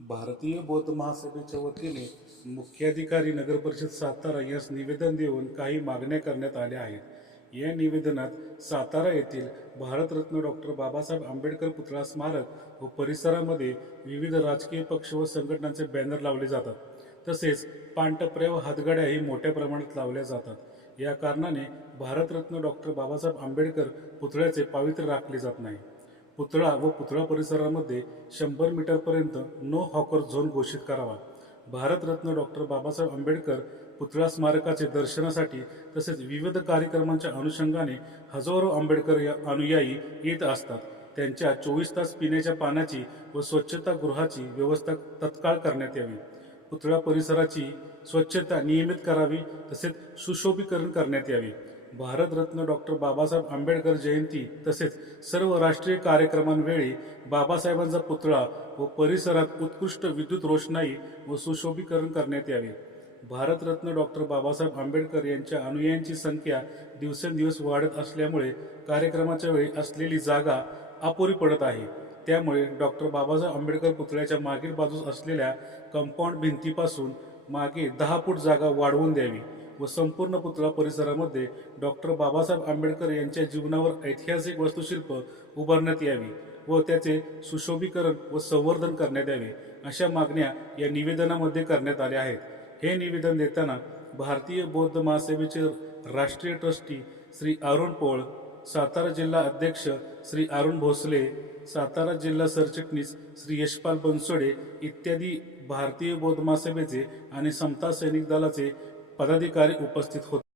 भारतीय बौद्ध महासभेच्या वतीने मुख्याधिकारी नगरपरिषद सातारा यास निवेदन देऊन काही मागण्या करण्यात आल्या आहेत. या निवेदनात सातारा येथील भारतरत्न डॉक्टर बाबासाहेब आंबेडकर पुतळा स्मारक व परिसरामध्ये विविध राजकीय पक्ष व संघटनांचे बॅनर लावले जातात. तसेच पानटपऱ्या व हातगाड्याही मोठ्या प्रमाणात लावल्या जातात. या कारणाने भारतरत्न डॉक्टर बाबासाहेब आंबेडकर पुतळ्याचे पावित्र्य राखले जात नाही. पुतळा व पुतळा परिसरामध्ये शंभर मीटरपर्यंत नो हॉकर झोन घोषित करावा. भारतरत्न डॉक्टर बाबासाहेब आंबेडकर पुतळा स्मारकाचे दर्शनासाठी तसेच विविध कार्यक्रमांच्या अनुषंगाने हजारो आंबेडकर या अनुयायी येत असतात. त्यांच्या चोवीस तास पिण्याच्या पाण्याची व स्वच्छता गृहाची व्यवस्था तत्काळ करण्यात यावी. पुतळा परिसराची स्वच्छता नियमित करावी तसेच सुशोभीकरण करण्यात यावे. भारतरत्न डॉक्टर बाबासाहेब आंबेडकर जयंती तसेच सर्व राष्ट्रीय कार्यक्रमांवेळी बाबासाहेबांचा पुतळा व परिसरात उत्कृष्ट विद्युत रोषणाई व सुशोभीकरण करण्यात यावे. भारतरत्न डॉक्टर बाबासाहेब आंबेडकर यांच्या अनुयायांची संख्या दिवसेंदिवस वाढत असल्यामुळे कार्यक्रमाच्या वेळी असलेली जागा अपुरी पडत आहे. त्यामुळे डॉक्टर बाबासाहेब आंबेडकर पुतळ्याच्या मागील बाजूस असलेल्या कंपाऊंड भिंतीपासून मागे दहा फूट जागा वाढवून द्यावी. व संपूर्ण पुतळा परिसरामध्ये डॉक्टर बाबासाहेब आंबेडकर यांच्या जीवनावर ऐतिहासिक वास्तुशिल्प उभारण्यात यावी व त्याचे सुशोभीकरण व संवर्धन करण्यात यावे अशा मागण्या या निवेदनामध्ये करण्यात आल्या आहेत. हे निवेदन देताना भारतीय बौद्ध महासेवेचे राष्ट्रीय ट्रस्टी श्री अरुण पोळ सातारा जिल्हा अध्यक्ष श्री अरुण भोसले सातारा जिल्हा सरचिटणीस श्री यशपाल बनसोडे इत्यादी भारतीय बौद्ध महासभेचे आणि समता सैनिक दलाचे पदाधिकारी उपस्थित होते.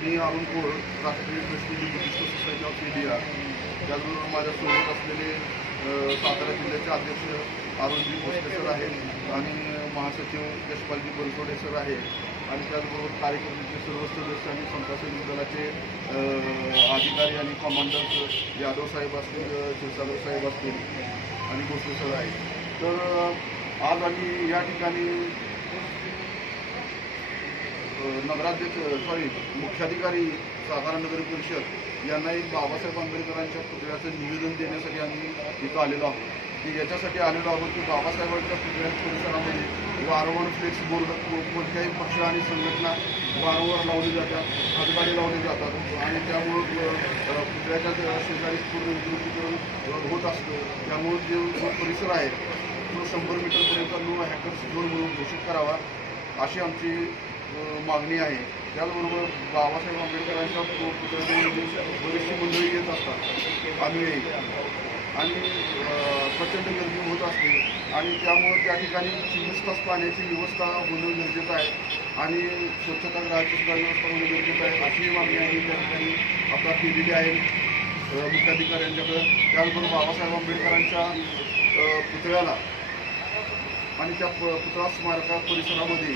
मी अरुण कोळ राष्ट्रीय trustee Buddhist society of India त्याचबरोबर माझ्यासोबत असलेले सातारा जिल्ह्याचे अध्यक्ष अरुणजी भोसले सर आहेत आणि महासचिव यशपालजी बनसोडे सर आहेत. आणि त्याचबरोबर कार्यक्रमाचे सर्व सदस्य आणि समता सैनिक दलाचे अधिकारी आणि कमांडर्स यादव साहेब असतील शिवसागर क्षीरसागर साहेब असतील आणि भोसले सर आहेत. तर आज आम्ही या ठिकाणी नगराध्यक्ष सॉरी मुख्याधिकारी सातारा नगर परिषद यांना एक बाबासाहेब आंबेडकरांच्या पुतळ्याचं निवेदन देण्यासाठी आम्ही इथं आलेलो आहोत. की याच्यासाठी आलेलो आहोत की बाबासाहेबांच्या पुतळ्या परिसरामध्ये वारंवार फ्लेक्स बोर्ड कोणत्याही पक्ष आणि संघटना वारंवार लावली जातात हातगाडी लावली जातात आणि त्यामुळं पुतळ्याच्या शेजारी पूर्ण विद्युतीकरण होत असतं. त्यामुळं जे परिसर आहे तो शंभर मीटरपर्यंत नो हॅकर्स झोन म्हणून घोषित करावा अशी आमची मागणी आहे. त्याचबरोबर बाबासाहेब आंबेडकरांच्या पु- बरीचशी मंडळी येत असतात. अनुयायी आणि प्रचंड गर्दी होत असते. आणि त्यामुळं त्या ठिकाणी चोवीस तास पाण्याची व्यवस्था होणं गरजेचं आहे. आणि स्वच्छतागृहाची सुद्धा व्यवस्था होणं गरजेचं आहे. अशी मागणी आम्ही त्या ठिकाणी आता केलेली आहे मुख्याधिकाऱ्यांच्याकडं. त्याचबरोबर बाबासाहेब आंबेडकरांच्या पुतळ्याला आणि त्या प- पुतळा स्मारका परिसरामध्ये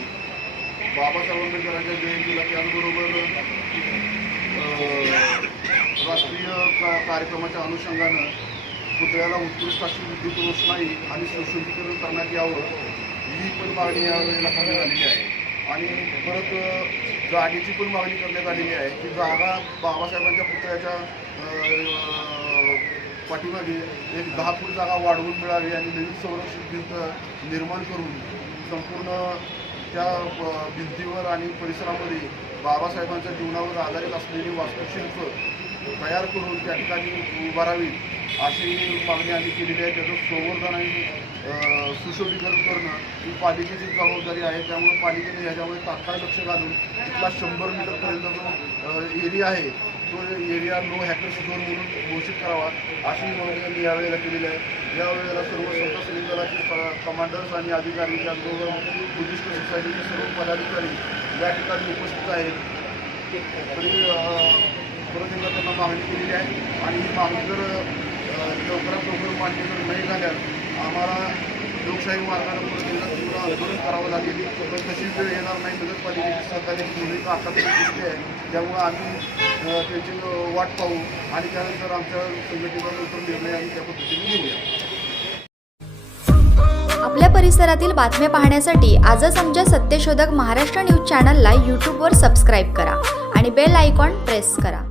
बाबासाहेब आंबेडकरांच्या जयंतीला त्याचबरोबर राष्ट्रीय का कार्यक्रमाच्या अनुषंगानं पुतळ्याला उत्कृष्ट अशी विद्युत रोषणाई आणि सुशोभीकरण करण्यात यावं ही पण मागणी यावेळेला करण्यात आलेली आहे. आणि परत जागेची पण मागणी करण्यात आलेली आहे की जागा बाबासाहेबांच्या पुतळ्याच्या पाठीमागे एक दहा फूट जागा वाढवून मिळावी आणि नवीन संरक्षित भिंत निर्माण करून संपूर्ण त्या भिंतीवर आणि परिसरामध्ये बाबासाहेबांच्या जीवनावर आधारित असलेली वास्तुशिल्प तयार करून त्या ठिकाणी उभारावी अशी मागणी आम्ही केलेली आहे. त्याचं संवर्धन आणि सुशोभीकरण करणं ही पालिकेची जबाबदारी आहे. त्यामुळे पालिकेने ह्याच्यामध्ये तात्काळ लक्ष घालून इथला शंभर मीटरपर्यंत जो एरिया आहे. तो एरिया नो हॅकर्स झोन म्हणून घोषित करावा अशी मागणी आम्ही यावेळेला केलेली आहे. यावेळेला सर्व संत सैनिक दलाचे कमांडर्स आणि अधिकारी त्याचबरोबर बुद्धिस्ट सोसायटीचे सर्व पदाधिकारी या ठिकाणी उपस्थित आहेत. तरी परत एकदा त्यांना मागणी केलेली आहे. आणि ही मागणी जर लवकरात लवकर मान्य जर नाही झाल्यास आम्हाला लोकशाही मार्गाने परत तीव्र आंदोलन करावं लागेल. पण तशी वेळ येणार नाही. नगरपालिकेची सरकारी भूमिका आतापर्यंत दिसते आहे. त्यामुळं आम्ही त्याची वाट पाहू आणि त्यानंतर आमच्या संघटनेचा नंतर निर्णय आम्ही त्या पद्धतीने घेऊया. आपल्या परिसरातील बातम्या पाहण्यासाठी आजच आमच्या सत्यशोधक महाराष्ट्र न्यूज चॅनलला यूट्यूबवर सबस्क्राईब करा आणि बेल आयकॉन प्रेस करा.